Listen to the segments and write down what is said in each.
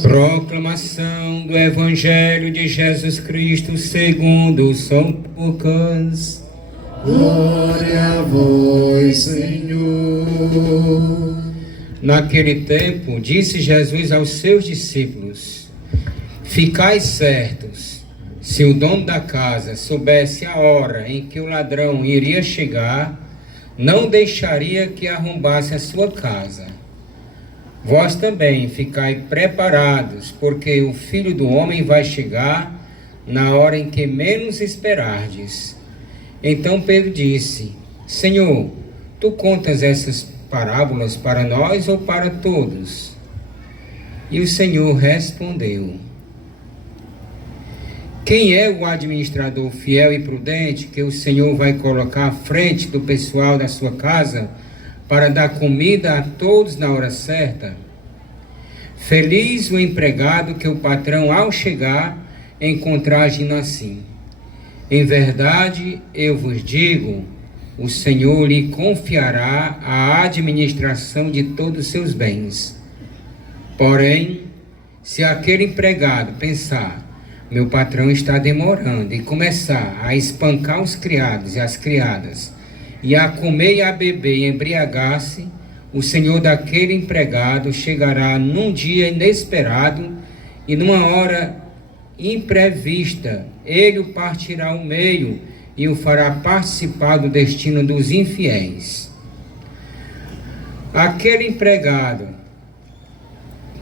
Proclamação do Evangelho de Jesus Cristo segundo São Lucas. Glória a vós, Senhor. Naquele tempo, disse Jesus aos seus discípulos: Ficai certos, se o dono da casa soubesse a hora em que o ladrão iria chegar, não deixaria que arrombasse a sua casa. Vós também ficai preparados, porque o Filho do Homem vai chegar na hora em que menos esperardes. Então Pedro disse: Senhor, tu contas essas parábolas para nós ou para todos? E o Senhor respondeu: Quem é o administrador fiel e prudente que o Senhor vai colocar à frente do pessoal da sua casa para dar comida a todos na hora certa? Feliz o empregado que o patrão, ao chegar, encontrar agindo assim. Em verdade, eu vos digo, o Senhor lhe confiará a administração de todos os seus bens. Porém, se aquele empregado pensar: meu patrão está demorando, e começar a espancar os criados e as criadas, e a comer e a beber e embriagar-se, o senhor daquele empregado chegará num dia inesperado e numa hora imprevista. Ele o partirá ao meio e o fará participar do destino dos infiéis. Aquele empregado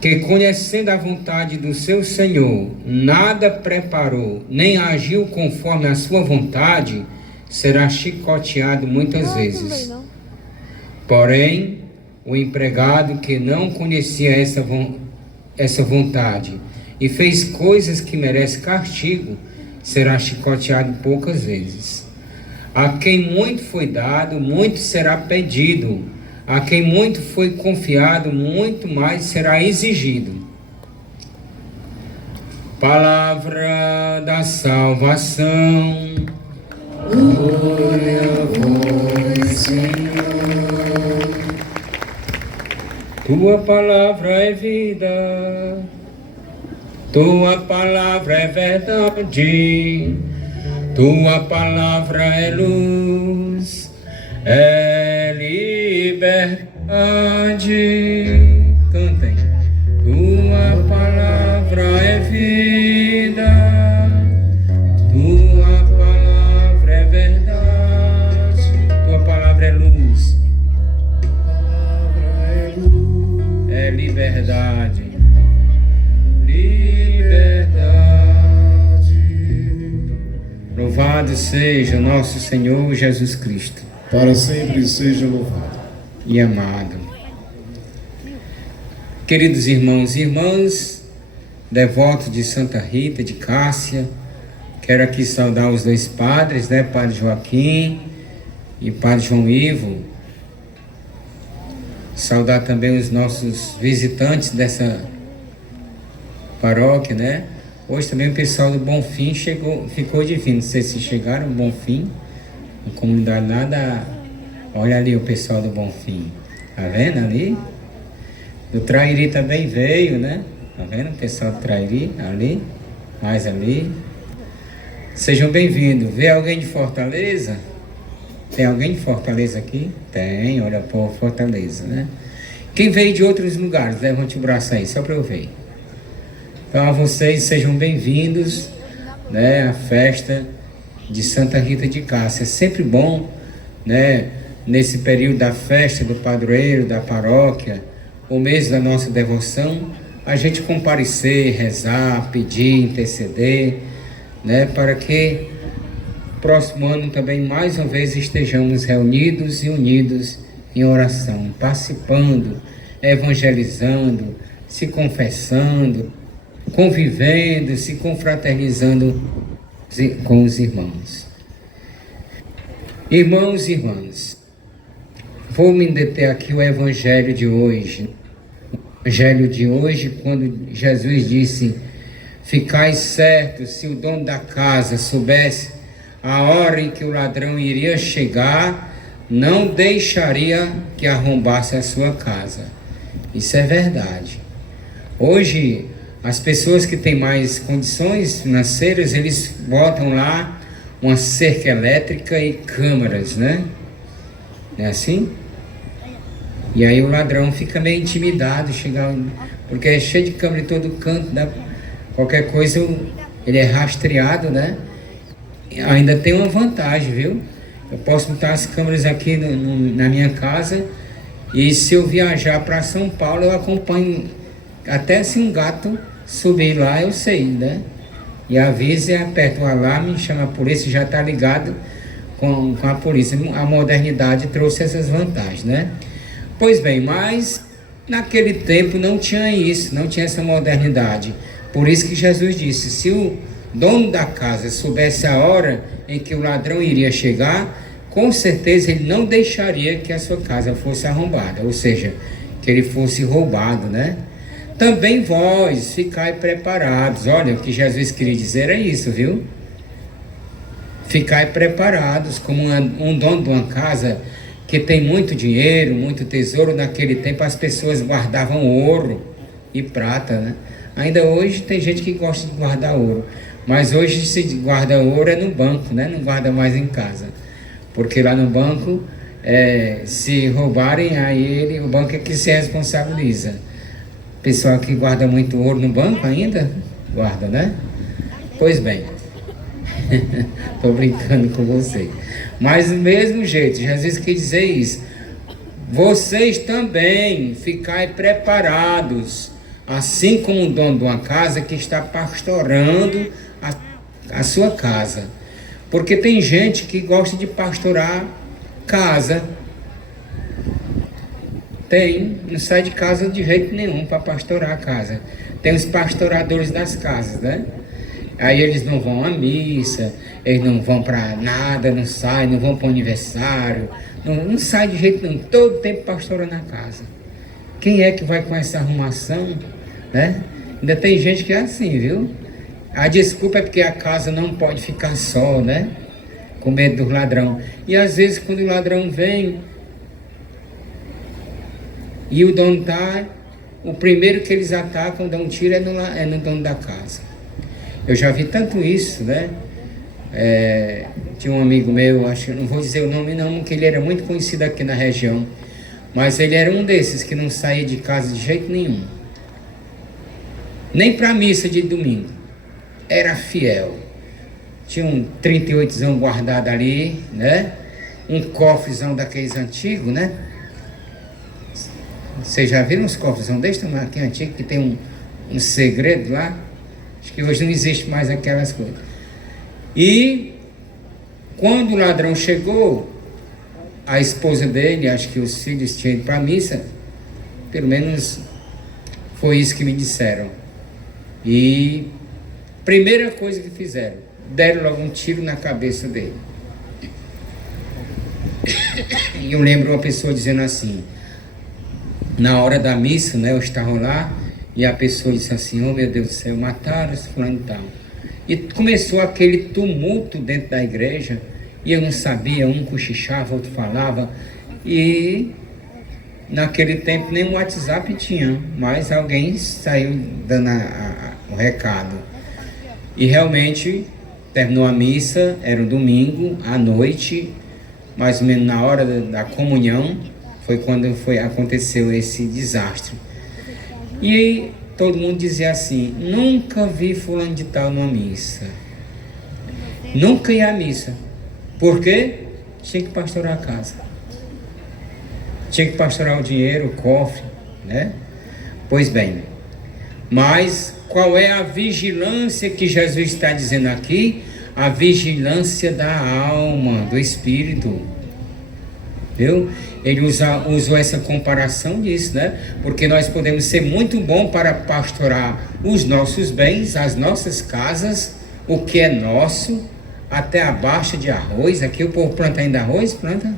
que, conhecendo a vontade do seu senhor, nada preparou, nem agiu conforme a sua vontade, será chicoteado muitas vezes. Porém, o empregado que não conhecia essa vontade e fez coisas que merecem castigo, será chicoteado poucas vezes. A quem muito foi dado, muito será pedido. A quem muito foi confiado, muito mais será exigido. Palavra da salvação. Glória a vós, Senhor. Tua palavra é vida, tua palavra é verdade, tua palavra é luz, é liberdade. Cantem. Tua palavra é vida, tua palavra é verdade, tua palavra é luz, é liberdade. Louvado seja nosso Senhor Jesus Cristo. Para sempre seja louvado e amado. Queridos irmãos e irmãs, devotos de Santa Rita de Cássia, quero aqui saudar os dois padres, Padre Joaquim e Padre João Ivo. Saudar também os nossos visitantes dessa paróquia, Hoje também o pessoal do Bonfim ficou divino. Não sei se chegaram no Bonfim, uma comunidade nada. Olha ali o pessoal do Bonfim. Tá vendo ali? Do Trairi também veio, Tá vendo o pessoal do Trairi? Ali, mais ali. Sejam bem-vindos. Vê alguém de Fortaleza? Tem alguém de Fortaleza aqui? Tem, olha, pô, Fortaleza, Quem veio de outros lugares, levante o braço aí, só para eu ver. Então, a vocês sejam bem-vindos, à festa de Santa Rita de Cássia. É sempre bom, nesse período da festa do padroeiro, da paróquia, o mês da nossa devoção, a gente comparecer, rezar, pedir, interceder, para que próximo ano também, mais uma vez, estejamos reunidos e unidos em oração, participando, evangelizando, se confessando, convivendo, se confraternizando com os irmãos. Irmãos e irmãs, vou me deter aqui o Evangelho de hoje. O Evangelho de hoje, quando Jesus disse: ficai certos, se o dono da casa soubesse a hora em que o ladrão iria chegar, não deixaria que arrombasse a sua casa. Isso é verdade. Hoje As pessoas que têm mais condições financeiras, eles botam lá uma cerca elétrica e câmeras, né? É assim? E aí o ladrão fica meio intimidado, porque é cheio de câmera em todo canto, qualquer coisa ele é rastreado, né? Ainda tem uma vantagem, viu? Eu posso botar as câmeras aqui na minha casa, e se eu viajar para São Paulo, eu acompanho até se um gato subir lá, eu sei, né? E avisa, aperta o alarme, chama a polícia, já está ligado com a polícia. A modernidade trouxe essas vantagens, né? Pois bem, mas naquele tempo não tinha isso, não tinha essa modernidade. Por isso que Jesus disse, se o dono da casa soubesse a hora em que o ladrão iria chegar, com certeza ele não deixaria que a sua casa fosse arrombada, ou seja, que ele fosse roubado, né? Também vós ficai preparados. Olha, o que Jesus queria dizer é isso, viu? Ficai preparados, como um dono de uma casa que tem muito dinheiro, muito tesouro. Naquele tempo as pessoas guardavam ouro e prata, né? Ainda hoje tem gente que gosta de guardar ouro, mas hoje se guarda ouro é no banco, né? Não guarda mais em casa, porque lá no banco, se roubarem, aí o banco é que se responsabiliza. Pessoal que guarda muito ouro no banco ainda, guarda, né? Pois bem, estou brincando com você. Mas do mesmo jeito, Jesus quer dizer isso. Vocês também ficai preparados, assim como o dono de uma casa que está pastorando a sua casa. Porque tem gente que gosta de pastorar casa. Não sai de casa de jeito nenhum para pastorar a casa. Tem os pastoradores das casas, né? Aí eles não vão à missa, eles não vão para nada, não saem, não vão para o aniversário, não sai de jeito nenhum, todo tempo pastorando a casa. Quem é que vai com essa arrumação, né? Ainda tem gente que é assim, viu? A desculpa é porque a casa não pode ficar só, né? Com medo do ladrão. E às vezes quando o ladrão vem e o dono tá, o primeiro que eles atacam, dão um tiro, é no dono da casa. Eu já vi tanto isso, né? Tinha um amigo meu, acho que não vou dizer o nome não, porque ele era muito conhecido aqui na região, mas ele era um desses que não saía de casa de jeito nenhum, nem para missa de domingo. Era fiel, tinha um 38zão guardado ali, né? Um cofrezão daqueles antigos, né? Vocês já viram uns cofrezão desse tamanho aqui antigo, que tem um segredo lá? Acho que hoje não existe mais aquelas coisas. E quando o ladrão chegou, a esposa dele, acho que os filhos tinham ido para a missa, pelo menos foi isso que me disseram. E primeira coisa que fizeram, deram logo um tiro na cabeça dele. E eu lembro uma pessoa dizendo assim, na hora da missa, né, eu estava lá, e a pessoa disse assim, oh meu Deus do céu, mataram esse fulano e tal. E começou aquele tumulto dentro da igreja, e eu não sabia, um cochichava, outro falava, e naquele tempo nem o WhatsApp tinha, mas alguém saiu dando o recado. E realmente terminou a missa, era um domingo, à noite, mais ou menos na hora da comunhão, foi quando aconteceu esse desastre. E todo mundo dizia assim, nunca vi fulano de tal numa missa. Nunca ia à missa. Por quê? Tinha que pastorar a casa. Tinha que pastorar o dinheiro, o cofre, né? Pois bem, mas qual é a vigilância que Jesus está dizendo aqui? A vigilância da alma, do espírito. Viu? Ele usou essa comparação disso, né? Porque nós podemos ser muito bom para pastorar os nossos bens, as nossas casas, o que é nosso, até a baixa de arroz. Aqui o povo planta ainda arroz? Planta?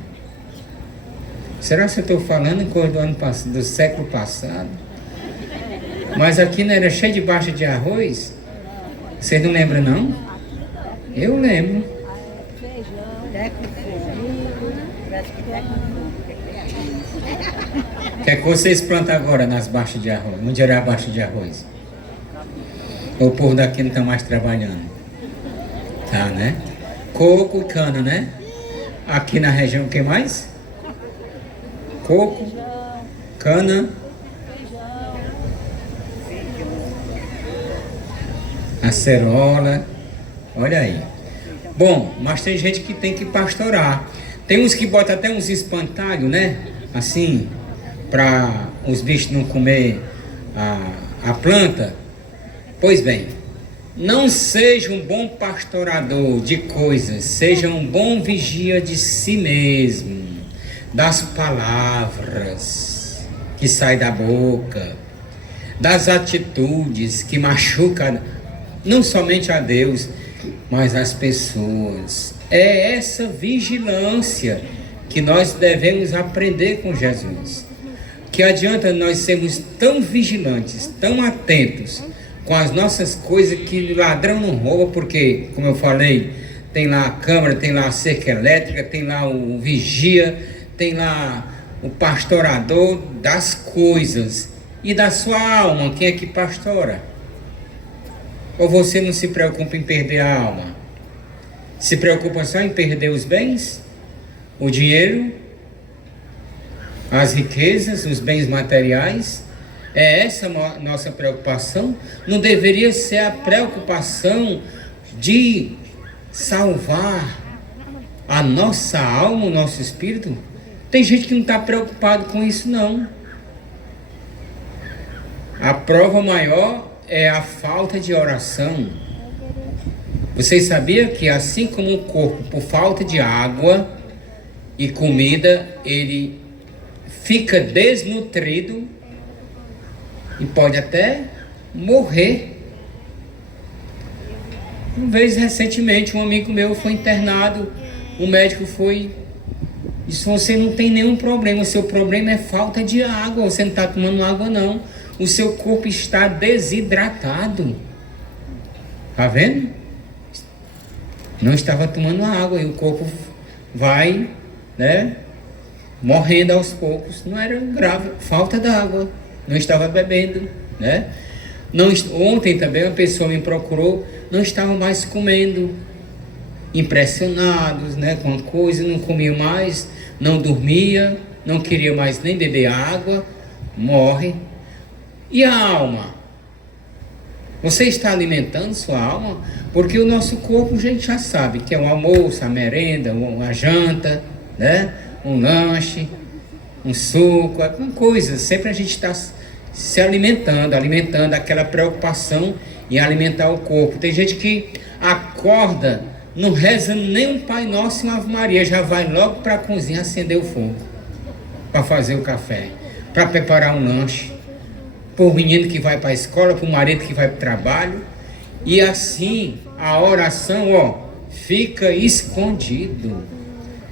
Será que eu estou falando coisa do século passado? Mas aqui não era cheio de baixa de arroz? Vocês não lembram, não? Eu lembro. O que é que vocês plantam agora nas baixas de arroz? Onde era a baixa de arroz? O povo daqui não está mais trabalhando. Tá, né? Coco e cana, né? Aqui na região, o que mais? Coco, cana, acerola. Olha aí. Bom, mas tem gente que tem que pastorar. Tem uns que botam até uns espantalhos, né? Assim, para os bichos não comer a planta. Pois bem, não seja um bom pastorador de coisas, seja um bom vigia de si mesmo, das palavras que saem da boca, das atitudes que machucam não somente a Deus, mas as pessoas. É essa vigilância que nós devemos aprender com Jesus. Que adianta nós sermos tão vigilantes, tão atentos com as nossas coisas, que o ladrão não rouba, porque, como eu falei, tem lá a câmara, tem lá a cerca elétrica, tem lá o vigia, tem lá o pastorador das coisas. E da sua alma, quem é que pastora? Ou você não se preocupa em perder a alma? Se preocupa só em perder os bens, o dinheiro, as riquezas, os bens materiais? É essa a nossa preocupação? Não deveria ser a preocupação de salvar a nossa alma, o nosso espírito? Tem gente que não está preocupado com isso, não. A prova maior é a falta de oração. Vocês sabiam que assim como o corpo, por falta de água e comida, ele fica desnutrido e pode até morrer. Uma vez recentemente um amigo meu foi internado, o médico disse: você não tem nenhum problema, o seu problema é falta de água, você não está tomando água não, o seu corpo está desidratado. Está vendo? Não estava tomando água e o corpo vai, né, morrendo aos poucos. Não era grave, falta d'água, não estava bebendo, né? Não, ontem também uma pessoa me procurou, não estava mais comendo, impressionados, né, com a coisa, não comia mais, não dormia, não queria mais nem beber água, morre. E a alma? Você está alimentando sua alma? Porque o nosso corpo a gente já sabe que é um almoço, a merenda, uma janta, né, um lanche, um suco, alguma coisa. Sempre a gente está se alimentando aquela preocupação em alimentar o corpo. Tem gente que acorda, não reza nem um Pai Nosso e uma Ave Maria, já vai logo para a cozinha acender o fogo, para fazer o café, para preparar um lanche, para o menino que vai para a escola, para o marido que vai para o trabalho. E assim a oração, fica escondido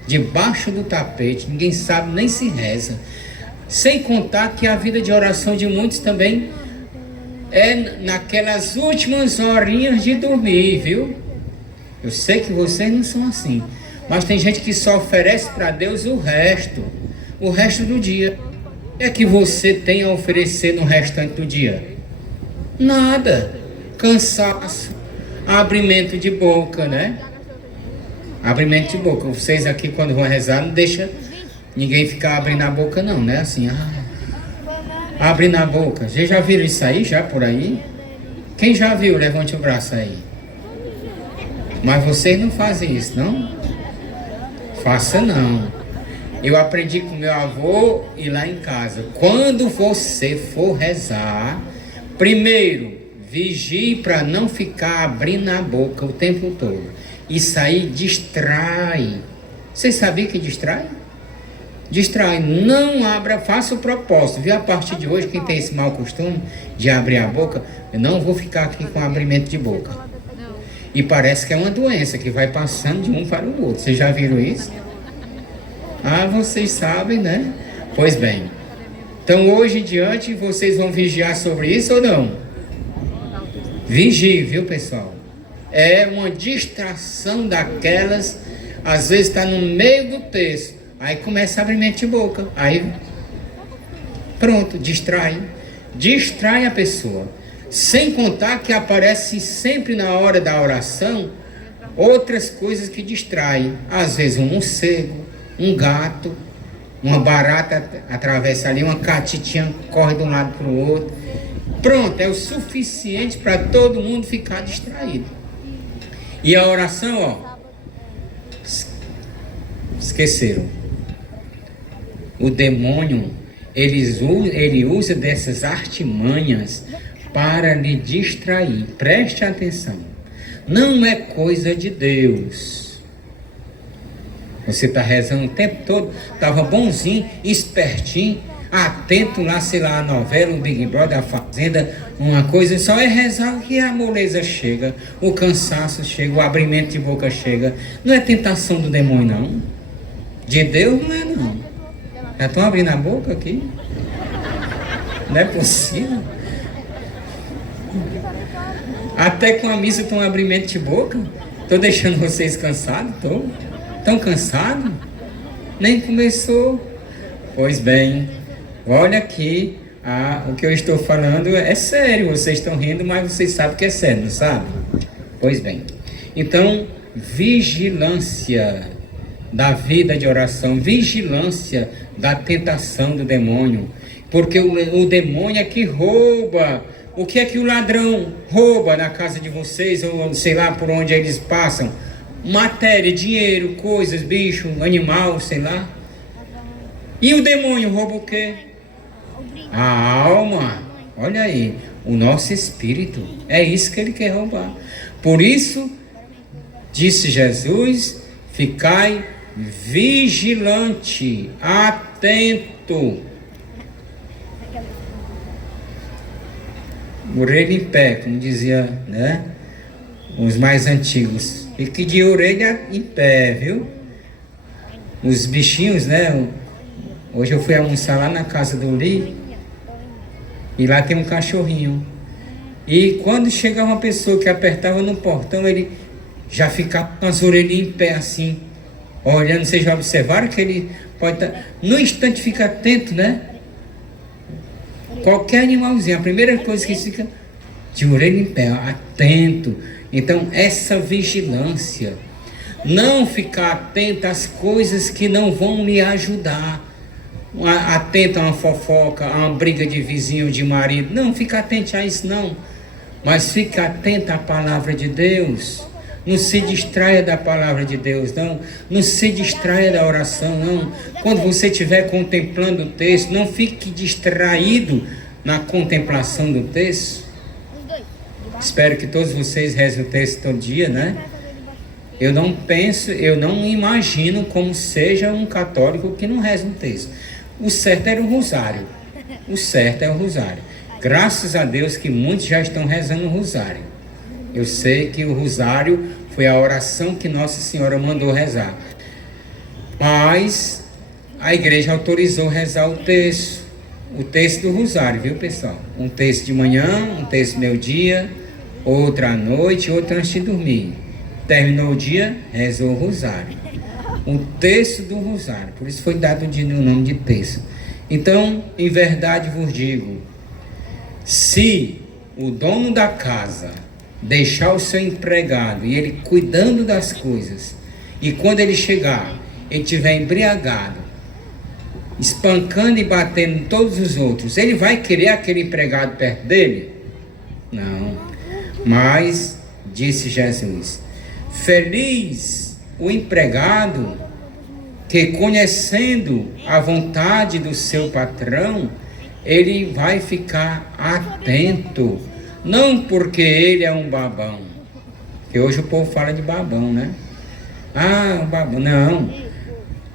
debaixo do tapete, ninguém sabe nem se reza. Sem contar que a vida de oração de muitos também é naquelas últimas horinhas de dormir, viu? Eu sei que vocês não são assim, mas tem gente que só oferece para Deus o resto do dia. O que é que você tem a oferecer no restante do dia? Nada. Cansaço, abrimento de boca, né? Abrimento de boca. Vocês aqui quando vão rezar não deixa ninguém ficar abrindo a boca não, né? Assim, abre na boca. Vocês já viram isso aí, já por aí? Quem já viu? Levante o braço aí. Mas vocês não fazem isso, não? Faça não. Eu aprendi com meu avô e lá em casa. Quando você for rezar, primeiro, vigie para não ficar abrindo a boca o tempo todo. Isso aí distrai. Vocês sabiam que distrai? Distrai. Não abra, faça o propósito. Viu? A partir de hoje, quem tem esse mau costume de abrir a boca, eu não vou ficar aqui com abrimento de boca. E parece que é uma doença que vai passando de um para o outro. Vocês já viram isso? Vocês sabem, né? Pois bem. Então, hoje em diante, vocês vão vigiar sobre isso ou não? Vigie, viu, pessoal? É uma distração daquelas, às vezes está no meio do texto, aí começa a abrir mente de boca, aí pronto, distrai a pessoa. Sem contar que aparece sempre na hora da oração outras coisas que distraem. Às vezes um morcego, um gato, uma barata atravessa ali, uma catitinha corre de um lado para o outro. Pronto, é o suficiente para todo mundo ficar distraído. E a oração, ó, esqueceram. O demônio, ele usa dessas artimanhas para lhe distrair. Preste atenção. Não é coisa de Deus. Você está rezando o tempo todo, estava bonzinho, espertinho, atento lá, sei lá, a novela, o Big Brother, a Fazenda, uma coisa, só é rezar que a moleza chega, o cansaço chega, o abrimento de boca chega. Não é tentação do demônio, não. De Deus não é, não. Já estão abrindo a boca aqui? Não é possível. Até com a missa estão abrimento de boca. Estou deixando vocês cansados, estou. Estão cansados? Nem começou. Pois bem, olha aqui, o que eu estou falando é sério. Vocês estão rindo, mas vocês sabem que é sério, não sabe? Pois bem, então, vigilância da vida de oração, vigilância da tentação do demônio, porque o demônio é que rouba. O que é que o ladrão rouba na casa de vocês, ou sei lá por onde eles passam? Matéria, dinheiro, coisas, bicho, animal, sei lá. E o demônio rouba o quê? A alma. Olha aí, o nosso espírito. É isso que ele quer roubar. Por isso, disse Jesus, ficai vigilante, atento. Orelha em pé, como dizia, né, os mais antigos. Fique de orelha em pé, viu? Os bichinhos, né? Hoje eu fui almoçar lá na casa do Li, e lá tem um cachorrinho. E quando chegava uma pessoa que apertava no portão, ele já ficava com as orelhinhas em pé assim, olhando. Vocês já observaram que ele pode estar, no instante fica atento, né? Qualquer animalzinho, a primeira coisa que fica de orelha em pé, atento. Então, essa vigilância, não ficar atento às coisas que não vão lhe ajudar. Atento a uma fofoca, a uma briga de vizinho, de marido. Não, fica atento a isso não. Mas fica atento à palavra de Deus. Não se distraia da palavra de Deus, não. Não se distraia da oração, não. Quando você estiver contemplando o texto, não fique distraído na contemplação do texto. Espero que todos vocês rezem o texto todo dia, né? Eu não imagino como seja um católico que não reza um texto. O certo era o rosário. O certo é o rosário. Graças a Deus que muitos já estão rezando o rosário. Eu sei que o rosário foi a oração que Nossa Senhora mandou rezar. Mas a igreja autorizou rezar o texto do rosário, viu, pessoal? Um texto de manhã, um texto meio-dia, outra à noite, outra antes de dormir. Terminou o dia, rezou o rosário. O texto do rosário. Por isso foi dado o nome de texto. Então, em verdade vos digo, se o dono da casa deixar o seu empregado e ele cuidando das coisas, e quando ele chegar, ele estiver embriagado, espancando e batendo em todos os outros, ele vai querer aquele empregado perto dele? Não. Mas, disse Jesus, feliz o empregado que, conhecendo a vontade do seu patrão, ele vai ficar atento. Não porque ele é um babão, que hoje o povo fala de babão, né? Ah, babão. Não.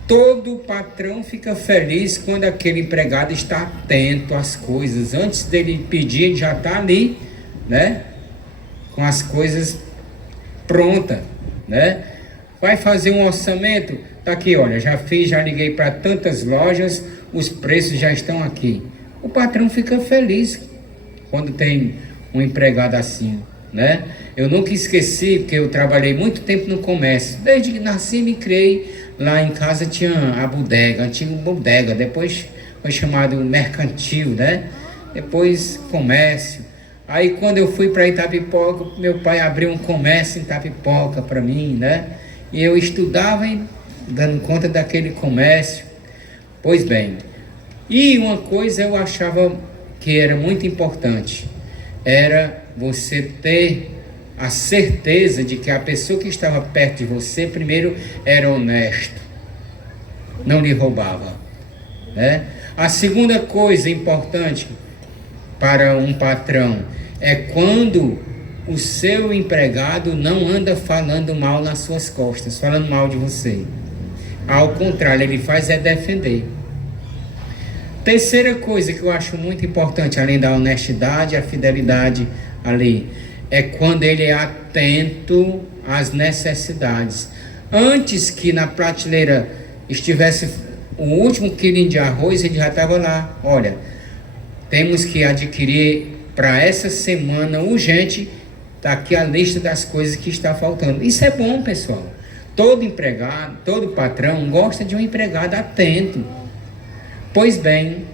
Todo patrão fica feliz quando aquele empregado está atento às coisas. Antes dele pedir, ele já está ali, né? Com as coisas prontas, né? Vai fazer um orçamento? Tá aqui, olha, já fiz, já liguei para tantas lojas, os preços já estão aqui. O patrão fica feliz quando tem um empregado assim, né? Eu nunca esqueci, porque eu trabalhei muito tempo no comércio. Desde que nasci, me criei. Lá em casa tinha a bodega, antiga bodega, depois foi chamado mercantil, né? Depois comércio. Aí quando eu fui para Itapipoca, meu pai abriu um comércio em Itapipoca para mim, né? E eu estudava dando conta daquele comércio. Pois bem, e uma coisa eu achava que era muito importante, era você ter a certeza de que a pessoa que estava perto de você, primeiro, era honesto, não lhe roubava, né? A segunda coisa importante para um patrão é quando o seu empregado não anda falando mal nas suas costas, falando mal de você. Ao contrário, ele faz é defender. Terceira coisa que eu acho muito importante, além da honestidade, a fidelidade ali, é quando ele é atento às necessidades. Antes que na prateleira estivesse o último quilinho de arroz, ele já estava lá. Olha, temos que adquirir para essa semana urgente, está aqui a lista das coisas que está faltando. Isso é bom, pessoal. Todo empregado, todo patrão gosta de um empregado atento. Pois bem,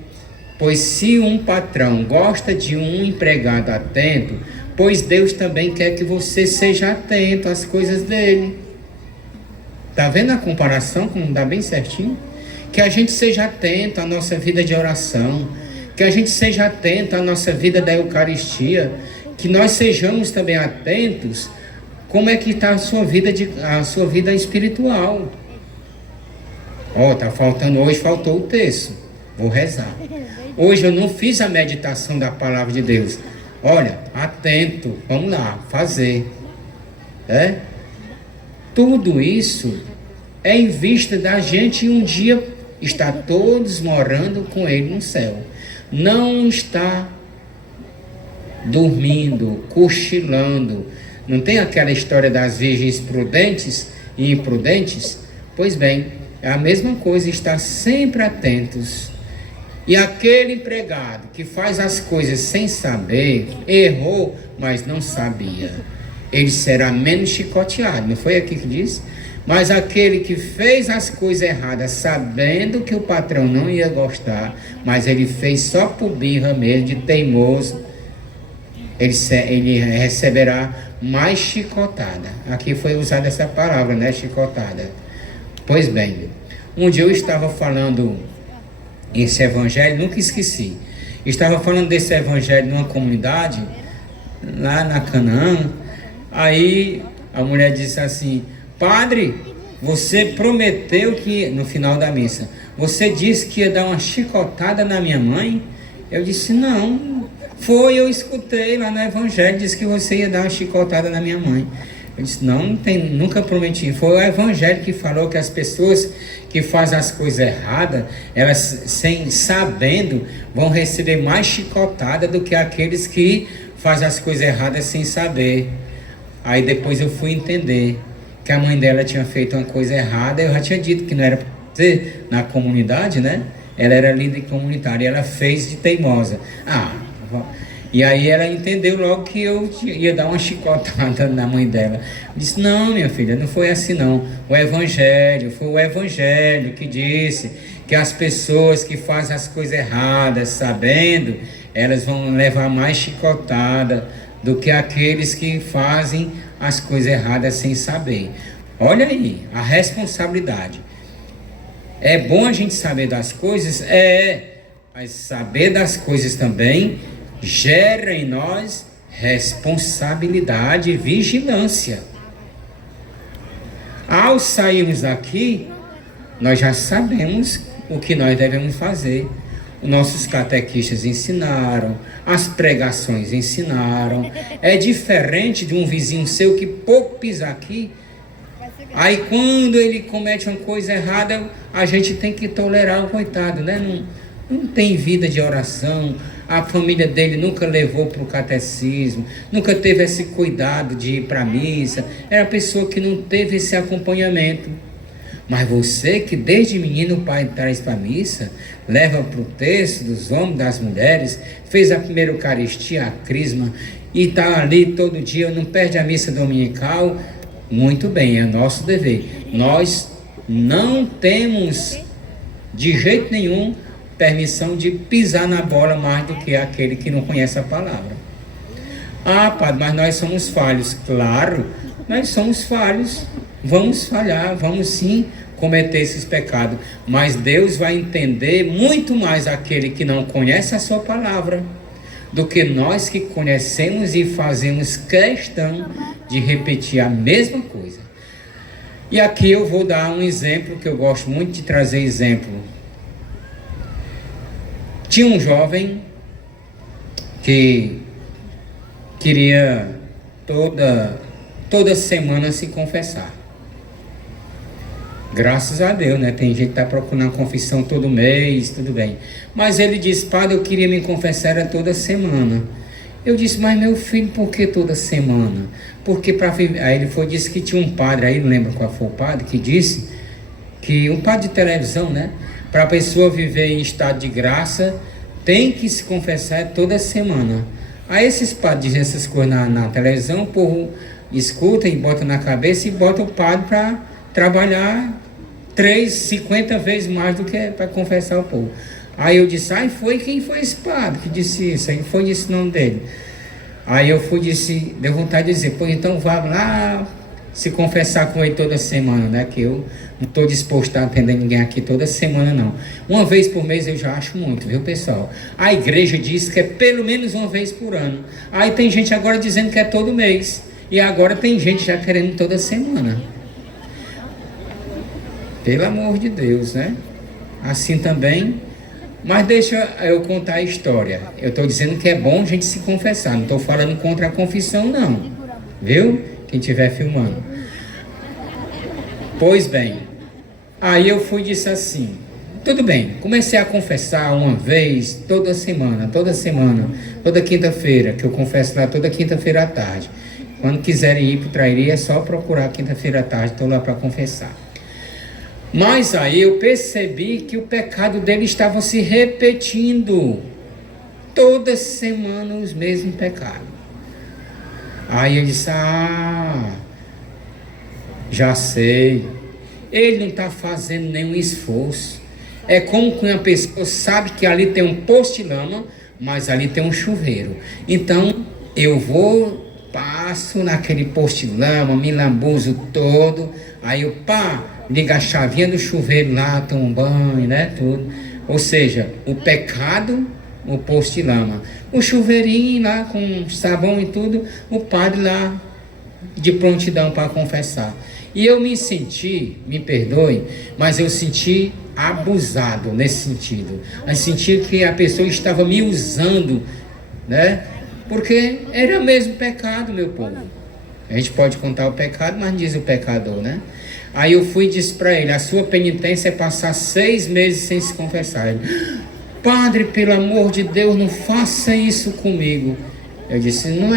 pois se um patrão gosta de um empregado atento, pois Deus também quer que você seja atento às coisas dele. Está vendo a comparação, como dá bem certinho? Que a gente seja atento à nossa vida de oração, que a gente seja atento à nossa vida da Eucaristia, que nós sejamos também atentos como é que está a sua vida espiritual. Tá faltando, hoje faltou o texto, vou rezar. Hoje eu não fiz a meditação da palavra de Deus. Olha, atento, vamos lá, fazer. Tudo isso é em vista da gente um dia estar todos morando com Ele no céu. Não está dormindo, cochilando. Não tem aquela história das virgens prudentes e imprudentes? Pois bem, é a mesma coisa, estar sempre atentos. E aquele empregado que faz as coisas sem saber, errou, mas não sabia, ele será menos chicoteado. Não foi aqui que diz? Mas aquele que fez as coisas erradas, sabendo que o patrão não ia gostar, mas ele fez só por birra mesmo, de teimoso, ele receberá mais chicotada. Aqui foi usada essa palavra, né? Chicotada. Pois bem, um dia eu estava falando esse evangelho, nunca esqueci. Estava falando desse evangelho numa comunidade, lá na Canaã. Aí a mulher disse assim: padre, você prometeu que, no final da missa, você disse que ia dar uma chicotada na minha mãe? Eu disse: não, eu escutei lá no evangelho, disse que você ia dar uma chicotada na minha mãe. Eu disse: não, nunca prometi. Foi o evangelho que falou que as pessoas que fazem as coisas erradas, elas, sabendo, vão receber mais chicotada do que aqueles que fazem as coisas erradas sem saber. Aí depois eu fui entender que a mãe dela tinha feito uma coisa errada. Eu já tinha dito que não era para fazer na comunidade, né? Ela era líder comunitária e ela fez de teimosa. E aí ela entendeu logo que eu ia dar uma chicotada na mãe dela. Eu disse: não, minha filha, não foi assim não. Foi o evangelho que disse que as pessoas que fazem as coisas erradas, sabendo, elas vão levar mais chicotada do que aqueles que fazem as coisas erradas sem saber. Olha aí, a responsabilidade. É bom a gente saber das coisas, mas saber das coisas também gera em nós responsabilidade e vigilância. Ao sairmos daqui, nós já sabemos o que nós devemos fazer. Os nossos catequistas ensinaram, as pregações ensinaram. É diferente de um vizinho seu que pouco pisa aqui. Aí quando ele comete uma coisa errada, a gente tem que tolerar o coitado, né? Não tem vida de oração. A família dele nunca levou para o catecismo, nunca teve esse cuidado de ir para a missa. Era a pessoa que não teve esse acompanhamento. Mas você que desde menino o pai traz para a missa, leva para o texto dos homens, das mulheres, fez a primeira Eucaristia, a Crisma, e está ali todo dia, não perde a missa dominical, muito bem, é nosso dever. Nós não temos de jeito nenhum permissão de pisar na bola mais do que aquele que não conhece a palavra. Ah, padre, mas nós somos falhos. Claro, nós somos falhos. Vamos falhar, vamos sim cometer esses pecados. Mas Deus vai entender muito mais aquele que não conhece a sua palavra do que nós que conhecemos e fazemos questão de repetir a mesma coisa. E aqui eu vou dar um exemplo que eu gosto muito de trazer exemplo. Tinha um que queria toda semana se confessar. Graças a Deus, né? Tem gente que está procurando confissão todo mês, tudo bem. Mas ele disse, padre, eu queria me confessar era toda semana. Eu disse, mas meu filho, por que toda semana? Porque para viver... Aí ele disse que tinha um padre, aí não lembro qual foi o padre, que disse que um padre de televisão, né? Para a pessoa viver em estado de graça, tem que se confessar toda semana. Aí esses padres dizem essas coisas na televisão, o povo escuta e bota na cabeça e bota o padre para trabalhar 50 vezes mais do que para confessar o povo. Aí eu disse, quem foi esse padre que disse isso? Aí foi esse nome dele. Aí eu deu vontade de dizer, então vá lá se confessar com ele toda semana, né? Que eu não estou disposto a atender ninguém aqui toda semana, não. Uma vez por mês eu já acho muito, viu, pessoal? A igreja diz que é pelo menos uma vez por ano. Aí tem gente agora dizendo que é todo mês. E agora tem gente já querendo toda semana. Pelo amor de Deus, né? Assim também. Mas deixa eu contar a história. Eu estou dizendo que é bom a gente se confessar. Não estou falando contra a confissão, não. Viu? Quem estiver filmando. Pois bem. Aí eu disse assim. Tudo bem. Comecei a confessar uma vez, toda semana. Toda quinta-feira. Que eu confesso lá toda quinta-feira à tarde. Quando quiserem ir para o Trairi, é só procurar quinta-feira à tarde. Estou lá para confessar. Mas aí eu percebi que o pecado dele estava se repetindo. Toda semana os mesmos pecados. Aí eu disse, já sei. Ele não está fazendo nenhum esforço. É como que uma pessoa sabe que ali tem um posto de lama, mas ali tem um chuveiro. Então eu passo naquele posto de lama, me lambuzo todo. Aí eu liga a chavinha do chuveiro lá, toma um banho, né, tudo. Ou seja, o pecado, o posto de lama. O chuveirinho lá com sabão e tudo, o padre lá de prontidão para confessar. E eu me senti, me perdoe, mas eu senti abusado nesse sentido. Eu senti que a pessoa estava me usando, né, porque era o mesmo pecado, meu povo. A gente pode contar o pecado, mas diz o pecador, né? Aí eu disse para ele, a sua penitência é passar 6 meses sem se confessar. Ele, padre, pelo amor de Deus, não faça isso comigo. Eu disse, não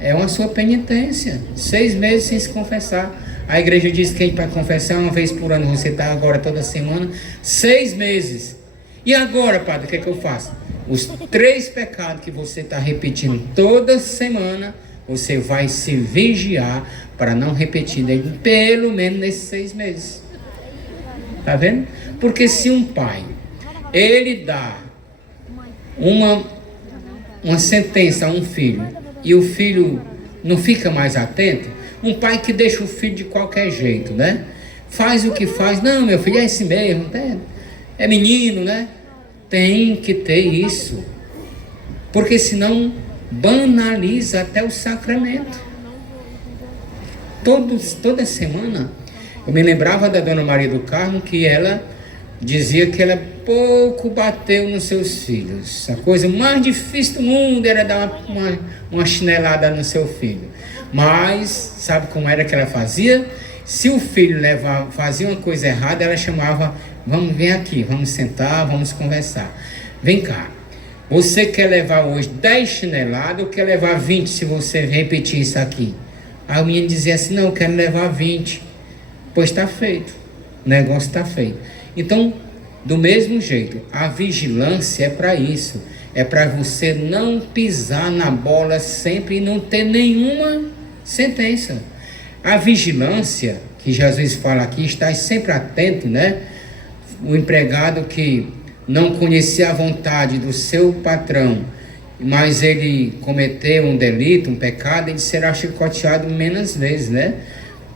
é uma sua penitência, 6 meses sem se confessar. A igreja diz que para confessar uma vez por ano, você está agora toda semana, 6 meses. E agora, padre, o que é que eu faço? Os 3 pecados que você está repetindo toda semana, você vai se vigiar para não repetir pelo menos nesses 6 meses. Tá vendo? Porque se um pai, ele dá uma sentença a um filho, e o filho não fica mais atento, um pai que deixa o filho de qualquer jeito, né? Faz o que faz, não, meu filho é esse mesmo, é menino, né? Tem que ter isso. Porque senão banaliza até o sacramento. Toda semana eu me lembrava da Dona Maria do Carmo, que ela dizia que ela pouco bateu nos seus filhos. A coisa mais difícil do mundo era dar uma chinelada no seu filho. Mas sabe como era que ela fazia? Se o filho fazia uma coisa errada, ela chamava, vem aqui, vamos sentar, vamos conversar. Vem cá. Você quer levar hoje 10 chineladas ou quer levar 20 se você repetir isso aqui? Aí o menino dizia assim, não, eu quero levar 20. Pois está feito, o negócio está feito. Então, do mesmo jeito, a vigilância é para isso. É para você não pisar na bola sempre e não ter nenhuma sentença. A vigilância, que Jesus fala aqui, está sempre atento, né? O empregado que não conhecia a vontade do seu patrão mas ele cometeu um delito, um pecado, ele será chicoteado menos vezes, né?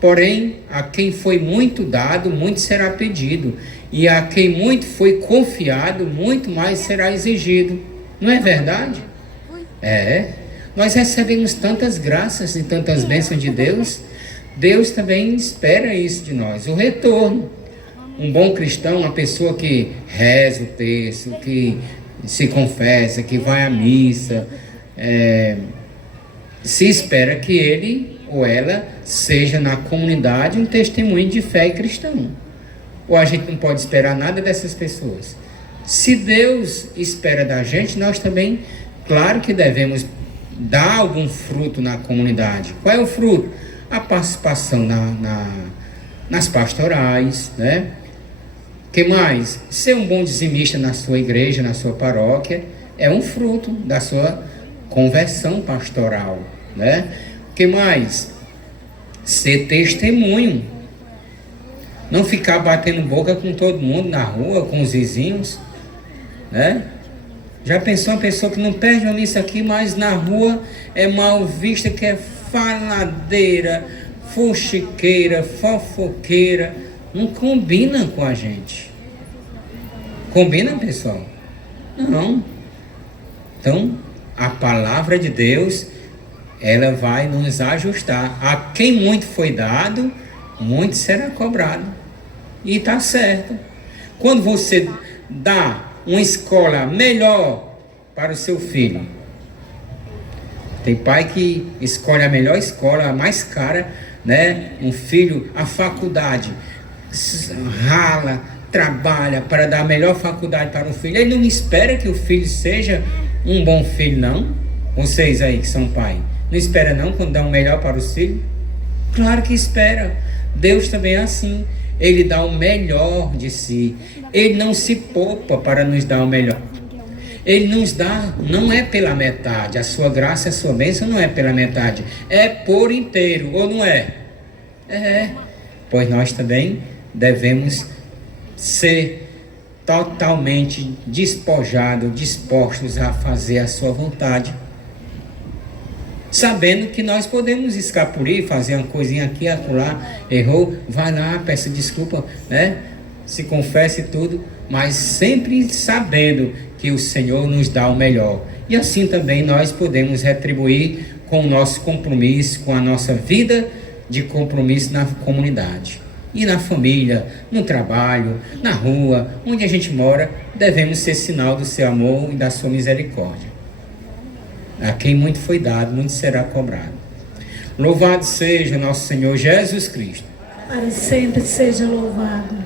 Porém, a quem foi muito dado, muito será pedido. E a quem muito foi confiado, muito mais será exigido. Não é verdade? É. Nós recebemos tantas graças e tantas bênçãos de Deus. Deus também espera isso de nós, o retorno. Um bom cristão, uma pessoa que reza o texto, que se confessa, que vai à missa, se espera que ele ou ela seja na comunidade um testemunho de fé e cristão. Ou a gente não pode esperar nada dessas pessoas. Se Deus espera da gente, nós também, claro que devemos dar algum fruto na comunidade. Qual é o fruto? A participação nas pastorais, né? Que mais? Ser um bom dizimista na sua igreja, na sua paróquia, é um fruto da sua conversão pastoral, né? Que mais? Ser testemunho. Não ficar batendo boca com todo mundo na rua, com os vizinhos, né? Já pensou uma pessoa que não perde uma missa aqui, mas na rua é mal vista, que é faladeira, fuxiqueira, fofoqueira. Não combina com a gente. Combina, pessoal? Não. Então, a palavra de Deus, ela vai nos ajustar. A quem muito foi dado, muito será cobrado. E está certo. Quando você dá uma escola melhor para o seu filho, tem pai que escolhe a melhor escola, a mais cara, né? Um filho, a faculdade, rala, trabalha para dar a melhor faculdade para o filho. Ele não espera que o filho seja um bom filho, não. Vocês aí que são pai, não espera não quando dá o melhor para os filhos? Claro que espera. Deus também é assim. Ele dá o melhor de si. Ele não se poupa para nos dar o melhor. Ele nos dá, não é pela metade. A sua graça, a sua bênção não é pela metade. É por inteiro, ou não é? É. Pois nós também devemos ser totalmente despojados, dispostos a fazer a sua vontade. Sabendo que nós podemos escapulir, fazer uma coisinha aqui, acolá, errou, vai lá, peça desculpa, né? Se confesse tudo, mas sempre sabendo que o Senhor nos dá o melhor. E assim também nós podemos retribuir com o nosso compromisso, com a nossa vida de compromisso na comunidade. E na família, no trabalho, na rua, onde a gente mora, devemos ser sinal do seu amor e da sua misericórdia. A quem muito foi dado, muito será cobrado. Louvado seja nosso Senhor Jesus Cristo. Para sempre seja louvado.